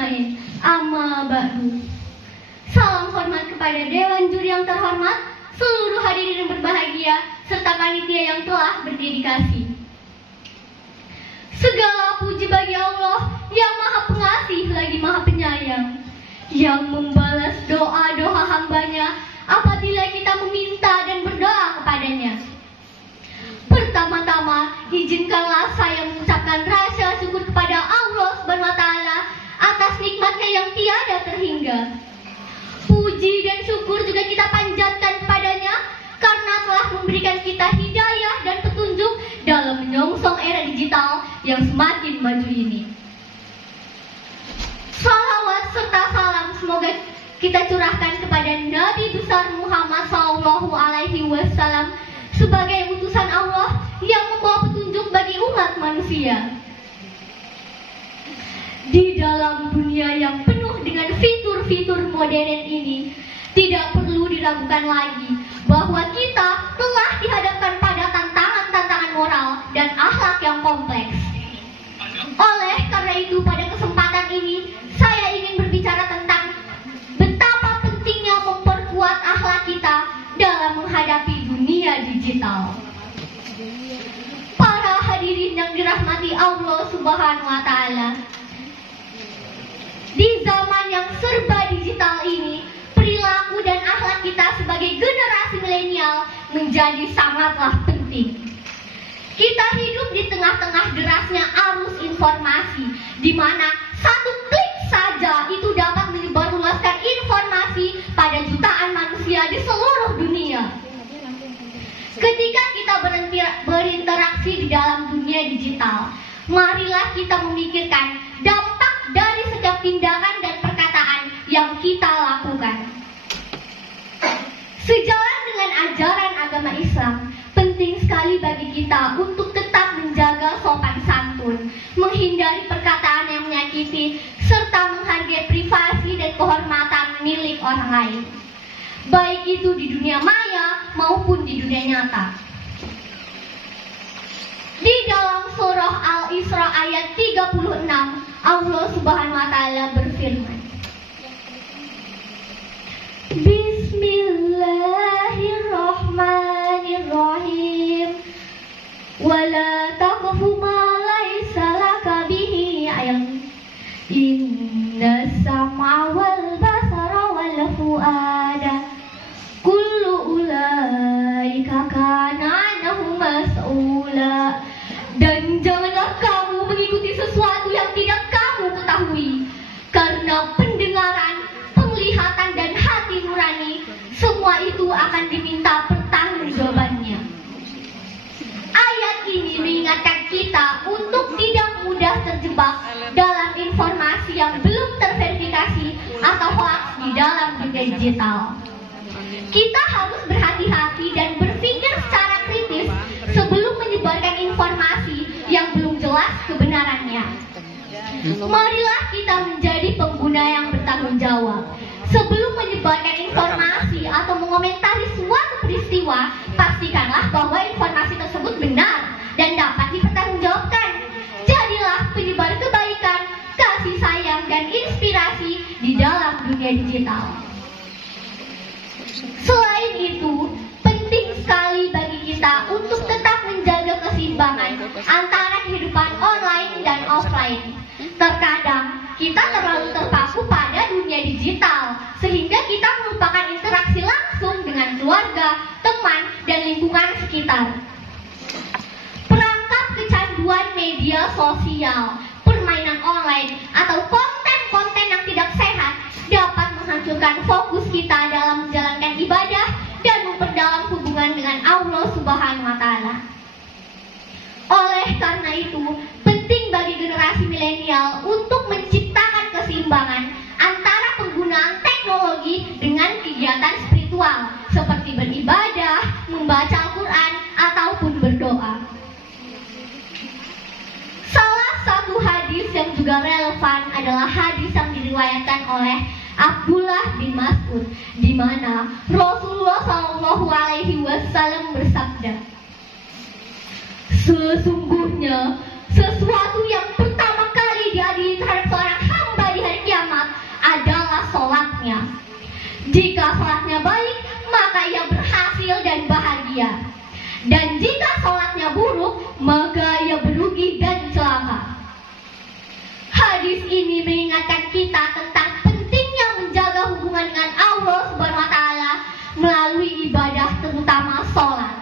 ajmain. Amma ba'du. Salam hormat kepada Dewan Juri yang terhormat, seluruh hadirin yang berbahagia, serta panitia yang telah berdedikasi. Segala puji bagi Allah yang Maha Pengasih lagi Maha Penyayang, yang membalas doa-doa hambanya apabila kita meminta dan berdoa kepadanya. Pertama-tama, izinkanlah saya mengucapkan rasa syukur kepada Allah SWT atas nikmatnya yang tiada terhingga. Puji dan syukur juga kita panjatkan kepadanya karena telah memberikan kita hidayah dan petunjuk dalam menyongsong era digital yang semakin maju ini. Salawat serta salam semoga kita curahkan kepada Nabi besar Muhammad SAW sebagai utusan Allah yang membawa petunjuk bagi umat manusia. Di dalam dunia yang penuh dengan fitur-fitur modern ini, tidak perlu diragukan lagi bahwa kita telah dihadapkan pada tantangan-tantangan moral dan akhlak yang kompleks. Oleh karena itu, pada kesempatan ini, saya ingin berbicara tentang betapa pentingnya memperkuat akhlak kita dalam menghadapi dunia digital. Para hadirin yang dirahmati Allah Subhanahu wa Ta'ala, di zaman yang serba digital ini, perilaku dan akhlak kita sebagai generasi milenial menjadi sangatlah penting. Kita hidup di tengah-tengah derasnya arus informasi, di mana satu klik saja itu dapat menyebarluaskan informasi pada jutaan manusia di seluruh dunia. Ketika kita berinteraksi di dalam dunia digital, marilah kita memikirkan dampak dari setiap tindakan dan perkataan yang kita lakukan. Sejalan dengan ajaran agama Islam, penting sekali bagi kita untuk tetap menjaga sopan santun, menghindari perkataan yang menyakiti, serta menghargai privasi dan kehormatan milik orang lain, baik itu di dunia maya maupun di dunia nyata. Di dalam surah Al-Isra ayat 36, Allah Subhanahu wa Ta'ala berfirman, Bismillahirrahmanirrahim. Wala taqfu ma laysa laka bihi ilm. Inna sam'a wal basara wal fuada kullu ulaika kana anhu mas'ula. Dan janganlah kamu mengikuti sesuatu yang tidak kamu ketahui, karena pendengaran, penglihatan, dan hati nurani, semua itu akan diminta pertanggungjawabannya. Ayat ini mengingatkan kita untuk tidak mudah terjebak dalam informasi yang belum terverifikasi atau hoax di dalam dunia digital. Kita harus berhati-hati dan berpikir secara kritis sebelum menyebarkan informasi yang belum jelas kebenarannya. Marilah kita menjadi pengguna yang bertanggung jawab. Sebelum menyebarkan informasi atau mengomentari suatu peristiwa, pastikanlah bahwa informasi tersebut benar dan dapat dipertanggungjawabkan. Jadilah penyebar kebaikan, kasih sayang, dan inspirasi di dalam dunia digital. Selain itu, penting sekali bagi kita untuk tetap menjaga keseimbangan antara kehidupan online dan offline. Terkadang kita terlalu terpaku pada dunia digital sehingga kita melupakan interaksi langsung dengan keluarga, teman, dan lingkungan sekitar. Perangkap kecanduan media sosial, permainan online, atau konten-konten yang tidak sehat dapat menghancurkan fokus kita dalam menjalankan ibadah dan memperdalam hubungan dengan Allah Subhanahu wa Ta'ala. Oleh karena itu, penting bagi generasi milenial untuk menciptakan keseimbangan antara penggunaan teknologi dengan kegiatan spiritual seperti beribadah, membaca Al-Quran, ataupun berdoa. Salah satu hadis yang juga relevan adalah hadis yang diriwayatkan oleh Abdullah bin Mas'ud, di mana Rasulullah SAW bersabda, sesungguhnya sesuatu yang pertama kali diadili terhadap seorang hamba di hari kiamat ini mengingatkan kita tentang pentingnya menjaga hubungan dengan Allah Subhanahu wa Ta'ala melalui ibadah, terutama sholat.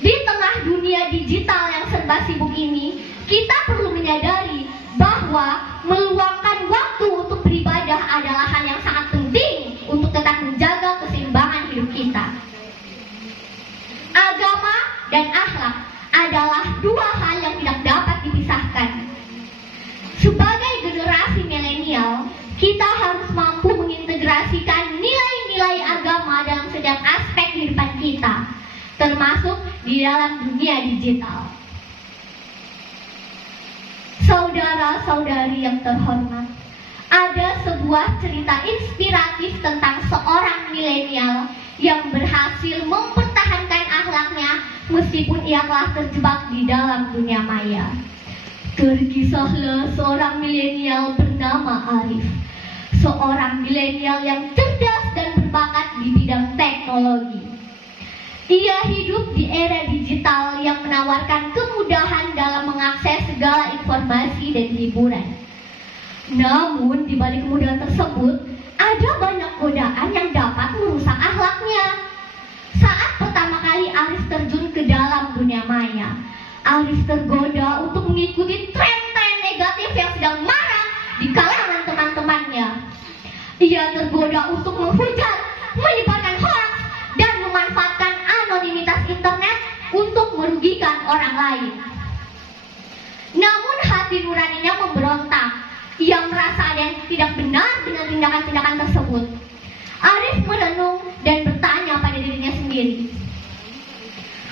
Di tengah dunia digital yang serba sibuk ini, kita perlu menyadari bahwa meluangkan waktu untuk beribadah adalah hal yang sangat penting untuk tetap menjaga keseimbangan hidup kita. Agama dan akhlak adalah dua hal yang tidak dapat dipisahkan. Sebagai generasi milenial, kita harus mampu mengintegrasikan nilai-nilai agama dalam setiap aspek kehidupan kita, termasuk di dalam dunia digital. Saudara-saudari yang terhormat, ada sebuah cerita inspiratif tentang seorang milenial yang berhasil mempertahankan akhlaknya meskipun ia telah terjebak di dalam dunia maya. Terkisahlah seorang milenial bernama Arif, seorang milenial yang cerdas dan berbakat di bidang teknologi. Ia hidup di era digital yang menawarkan kemudahan dalam mengakses segala informasi dan hiburan. Namun, di balik kemudahan tersebut, ada banyak godaan yang dapat merusak akhlaknya. Saat pertama kali Arif terjun ke dalam dunia maya, Arif tergoda untuk mengikuti tren-tren negatif yang sedang marak di kalangan teman-temannya. Ia tergoda untuk menghujat, menyebarkan hoax, dan memanfaatkan anonimitas internet untuk merugikan orang lain. Namun hati nuraninya memberontak. Ia merasa ada yang tidak benar dengan tindakan-tindakan tersebut. Arif merenung dan bertanya pada dirinya sendiri,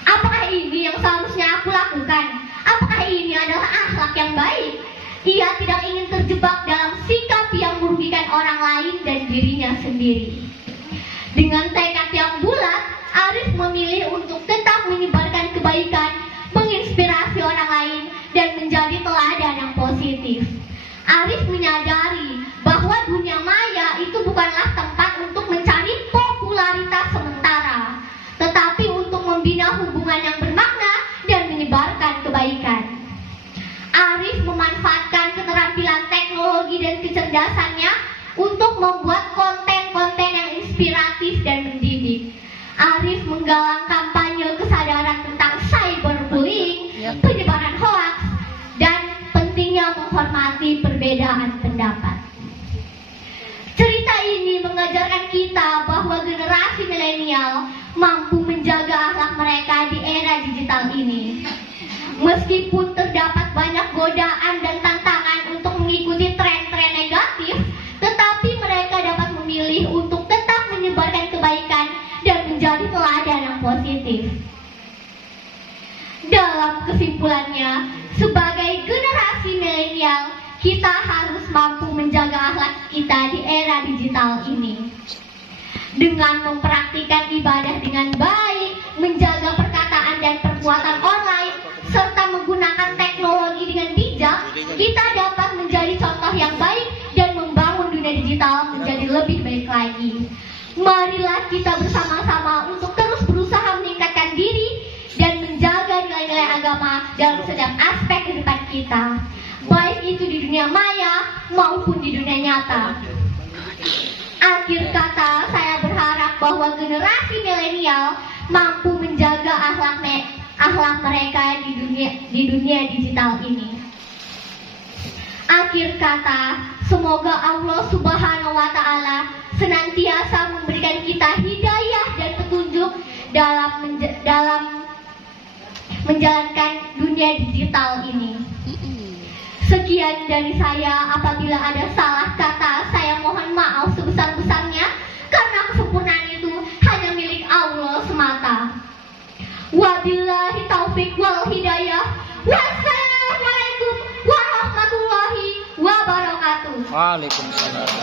apakah ini yang seharusnya aku lakukan? Apakah ini adalah akhlak yang baik? Ia tidak ingin terjebak dalam sikap yang merugikan orang lain dan dirinya sendiri. Dengan tekad yang bulat, Arif memilih untuk tetap menyebarkan kebaikan, menginspirasi orang lain, dan menjadi teladan yang positif. Arif menyadari bahwa dunia maya itu bukanlah tempat untuk mencari popularitas sementara, tetapi untuk membina hubungan yang bermakna dan menyebarkan kebaikan. Arif memanfaatkan keterampilan teknologi dan kecerdasannya untuk membuat konten-konten yang inspiratif dan mendidik. Arif menggalang kampanye kesadaran tentang cyberbullying, penyebaran hoax, dan pentingnya menghormati perbedaan pendapat. Cerita ini mengajarkan kita bahwa generasi milenial mampu menjaga akhlak mereka di era digital ini. Meskipun terdapat banyak godaan dan tantangan untuk mengikuti tren-tren negatif, tetapi mereka dapat memilih untuk tetap menyebarkan kebaikan dan menjadi teladan yang positif. Dalam kesimpulannya, sebagai generasi milenial, kita harus mampu menjaga akhlak kita di era digital ini. Dengan mempraktikkan ibadah dengan baik, menjaga perkataan dan perbuatan online, serta menggunakan teknologi dengan bijak, kita dapat menjadi contoh yang baik dan membangun dunia digital menjadi lebih baik lagi. Marilah kita bersama-sama untuk terus berusaha meningkatkan diri dan menjaga nilai-nilai agama dalam setiap aspek kehidupan kita, baik itu di dunia maya maupun di dunia nyata. Akhir kata, saya berharap bahwa generasi milenial mampu menjaga akhlak mereka di dunia digital ini. Akhir kata, semoga Allah Subhanahu wa Ta'ala senantiasa memberikan kita hidayah dan petunjuk dalam menjalankan dunia digital ini. Sekian dari saya. Apabila ada salah kata, saya mohon maaf sebesar-besarnya, karena kesempurnaan itu hanya milik Allah semata. Wabillahi taufik wal hidayah. Wassalamualaikum warahmatullahi wabarakatuh. Waalaikumsalam.